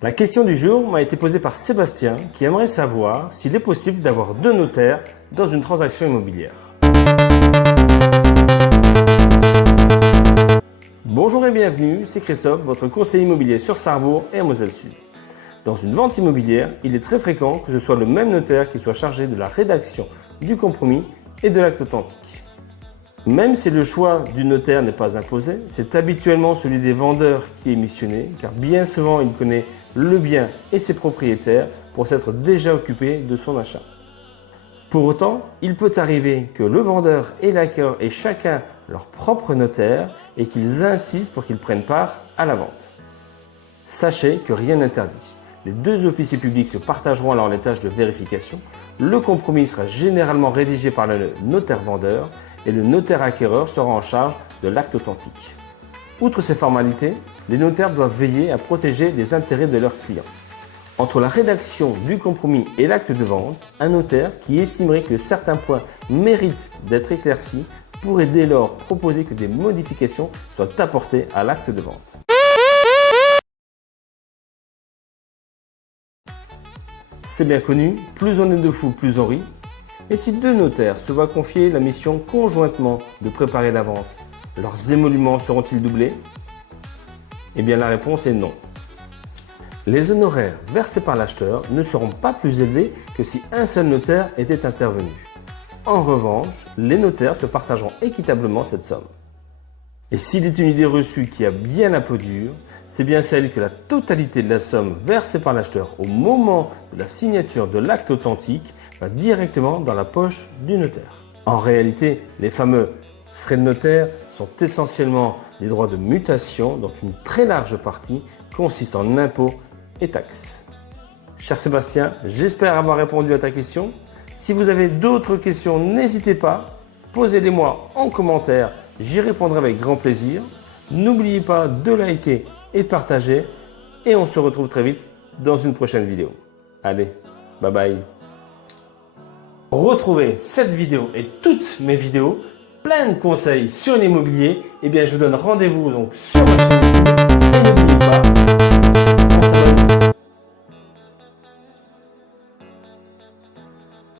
La question du jour m'a été posée par Sébastien qui aimerait savoir s'il est possible d'avoir deux notaires dans une transaction immobilière. Bonjour et bienvenue, c'est Christophe, votre conseiller immobilier sur Sarrebourg et à Moselle-Sud. Dans une vente immobilière, il est très fréquent que ce soit le même notaire qui soit chargé de la rédaction du compromis et de l'acte authentique. Même si le choix du notaire n'est pas imposé, c'est habituellement celui des vendeurs qui est missionné, car bien souvent il connaît le bien et ses propriétaires pour s'être déjà occupé de son achat. Pour autant, il peut arriver que le vendeur et l'acquéreur aient chacun leur propre notaire et qu'ils insistent pour qu'ils prennent part à la vente. Sachez que rien n'interdit. Les deux officiers publics se partageront alors les tâches de vérification. Le compromis sera généralement rédigé par le notaire vendeur et le notaire acquéreur sera en charge de l'acte authentique. Outre ces formalités, les notaires doivent veiller à protéger les intérêts de leurs clients. Entre la rédaction du compromis et l'acte de vente, un notaire qui estimerait que certains points méritent d'être éclaircis pourrait dès lors proposer que des modifications soient apportées à l'acte de vente. C'est bien connu, plus on est de fous, plus on rit. Et si deux notaires se voient confier la mission conjointement de préparer la vente, leurs émoluments seront-ils doublés? Eh bien la réponse est non. Les honoraires versés par l'acheteur ne seront pas plus élevés que si un seul notaire était intervenu. En revanche, les notaires se partageront équitablement cette somme. Et s'il est une idée reçue qui a bien la peau dure, c'est bien celle que la totalité de la somme versée par l'acheteur au moment de la signature de l'acte authentique va directement dans la poche du notaire. En réalité, les fameux frais de notaire sont essentiellement des droits de mutation, donc une très large partie consiste en impôts et taxes. Cher Sébastien, j'espère avoir répondu à ta question. Si vous avez d'autres questions, n'hésitez pas, posez-les-moi en commentaire, j'y répondrai avec grand plaisir. N'oubliez pas de liker et de partager et on se retrouve très vite dans une prochaine vidéo. Allez, bye bye. Retrouvez cette vidéo et toutes mes vidéos, plein de conseils sur l'immobilier, et bien je vous donne rendez-vous donc sur ma chaîne YouTube et n'oubliez pas